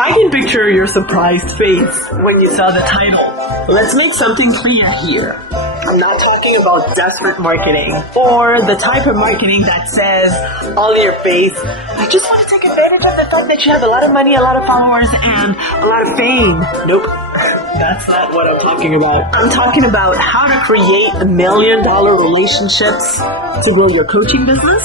I can picture your surprised face when you saw the title. Let's make something clear here. I'm not talking about desperate marketing or the type of marketing that says all in your face, I just want to take advantage of the fact that you have a lot of money, a lot of followers, and a lot of fame. Nope. That's not what I'm talking about. I'm talking about how to create $1 million relationships to grow your coaching business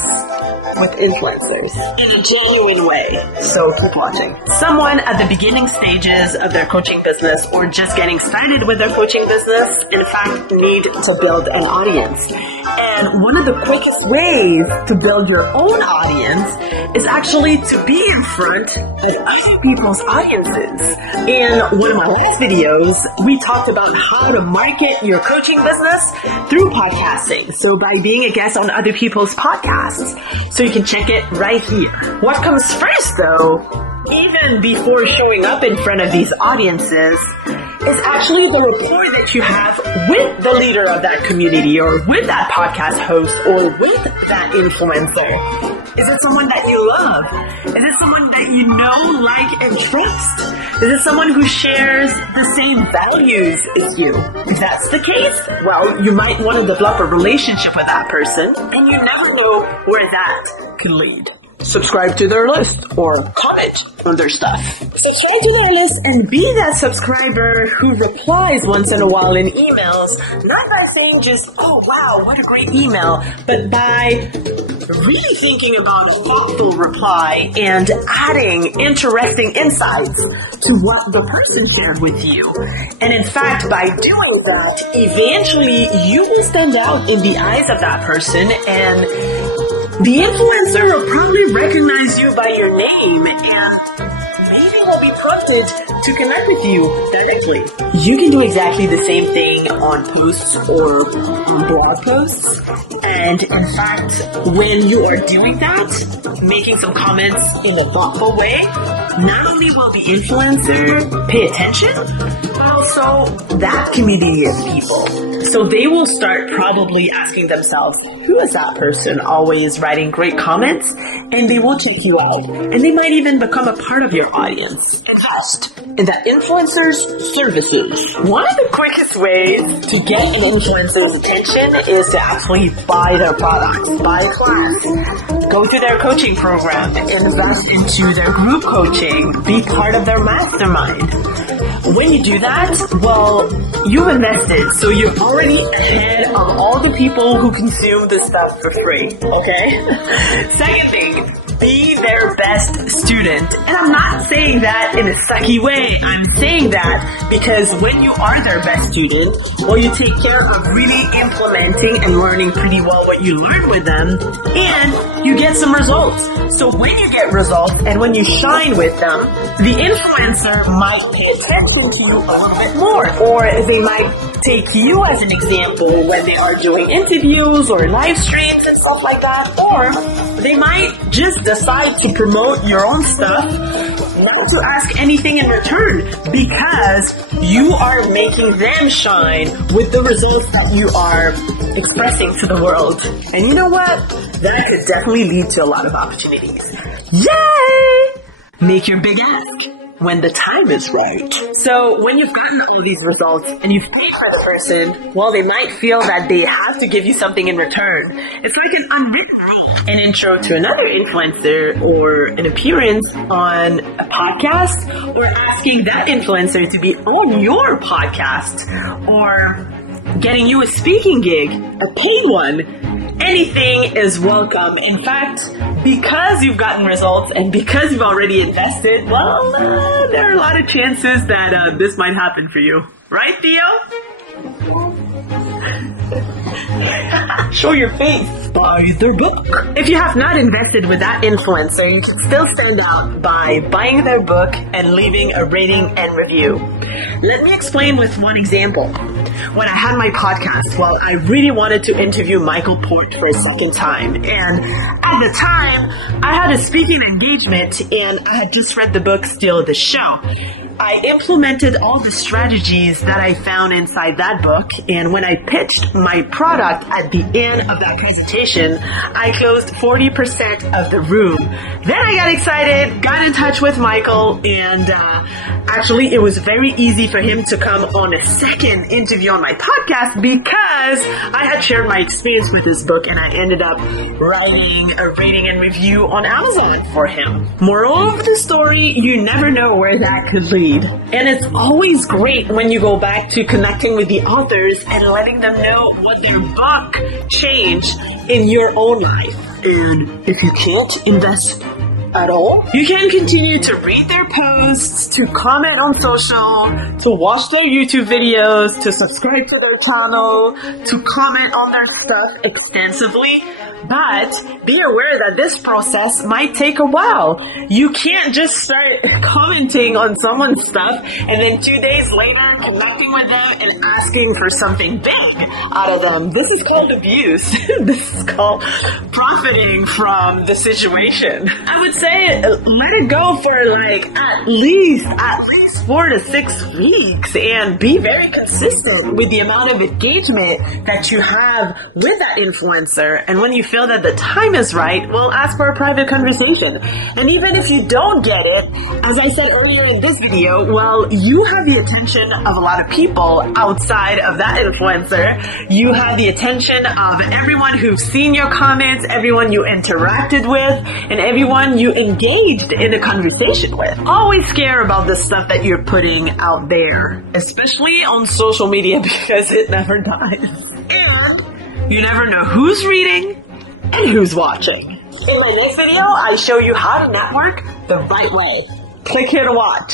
with influencers in a genuine way. So keep watching. Someone at the beginning stages of their coaching business or just getting started with their coaching business, in fact, need to build an audience. And one of the quickest ways to build your own audience is actually to be in front of other people's audiences. In one of my last videos, we talked about how to market your coaching business through podcasting. So by being a guest on other people's podcasts. So you can check it right here. What comes first though, even before showing up in front of these audiences, is actually the rapport that you have with the leader of that community or with that podcast host or with that influencer. Is it someone that you love? Is it someone that you know, like, and trust? Is it someone who shares the same values as you? If that's the case, well, you might want to develop a relationship with that person, and you never know where that can lead. Subscribe to their list or comment on their stuff. Subscribe to their list and be that subscriber who replies once in a while in emails, not by saying just, oh wow, what a great email, but by really thinking about a thoughtful reply and adding interesting insights to what the person shared with you. And in fact, by doing that, eventually you will stand out in the eyes of that person, and the influencer will probably recognize you by your name and maybe will be prompted to connect with you directly. You can do exactly the same thing on posts or on blog posts. And in fact, when you are doing that, making some comments in a thoughtful way, not only will the influencer pay attention, but also that community of people. So they will start probably asking themselves, who is that person always writing great comments? And they will check you out. And they might even become a part of your audience. Invest in that influencer's services. One of the quickest ways to get an influencer's attention is to actually buy their products, buy a class, go to their coaching program, invest into their group coaching, be part of their mastermind. When you do that, well, you've invested, so you're already ahead of all the people who consume this stuff for free, okay? Second thing, be their best student. And I'm not saying that in a sucky way. I'm saying that because when you are their best student, well, you take care of really implementing and learning pretty well what you learn with them, and you get some results. So when you get results and when you shine with them, the influencer might pay attention to you a little bit more, or they might take you as an example when they are doing interviews or live streams and stuff like that, or they might just decide to promote your own stuff, not to ask anything in return, because you are making them shine with the results that you are expressing to the world. And you know what? That could definitely lead to a lot of opportunities. Yay! Make your big ask when the time is right. So when you've gotten all these results and you've paid for the person, well, they might feel that they have to give you something in return. It's like an unwritten rule. An intro to another influencer or an appearance on a podcast, or asking that influencer to be on your podcast, or getting you a speaking gig, a paid one. Anything is welcome. In fact, because you've gotten results and because you've already invested, well, there are a lot of chances that this might happen for you. Right, Theo? Show your face. Buy their book. If you have not invested with that influencer, you can still stand out by buying their book and leaving a rating and review. Let me explain with one example. When I had my podcast, well, I really wanted to interview Michael Port for a second time. And at the time, I had a speaking engagement and I had just read the book Steal the Show. I implemented all the strategies that I found inside that book, and when I pitched my product at the end of that presentation, I closed 40% of the room. Then I got excited, got in touch with Michael, and actually it was very easy for him to come on a second interview on my podcast because I had shared my experience with this book, and I ended up writing a rating and review on Amazon for him. Moral of the story, you never know where that could lead. And it's always great when you go back to connecting with the authors and letting them know what their book changed in your own life. And if you can't invest at all, you can continue to read their posts, to comment on social, to watch their YouTube videos, to subscribe to their channel, to comment on their stuff extensively. But be aware that this process might take a while. You can't just start commenting on someone's stuff and then 2 days later connecting with them and asking for something big out of them. This is called abuse. This is called profiting from the situation. I would say let it go for at least 4 to 6 weeks and be very consistent with the amount of engagement that you have with that influencer. And when you feel that the time is right, we'll ask for a private conversation. And even if you don't get it, as I said earlier in this video, well, you have the attention of a lot of people outside of that influencer. You have the attention of everyone who's seen your comments, everyone you interacted with, and everyone you engaged in a conversation with. Always care about the stuff that you're putting out there, especially on social media, because it never dies. And you never know who's reading and who's watching. In my next video, I show you how to network the right way. Click here to watch.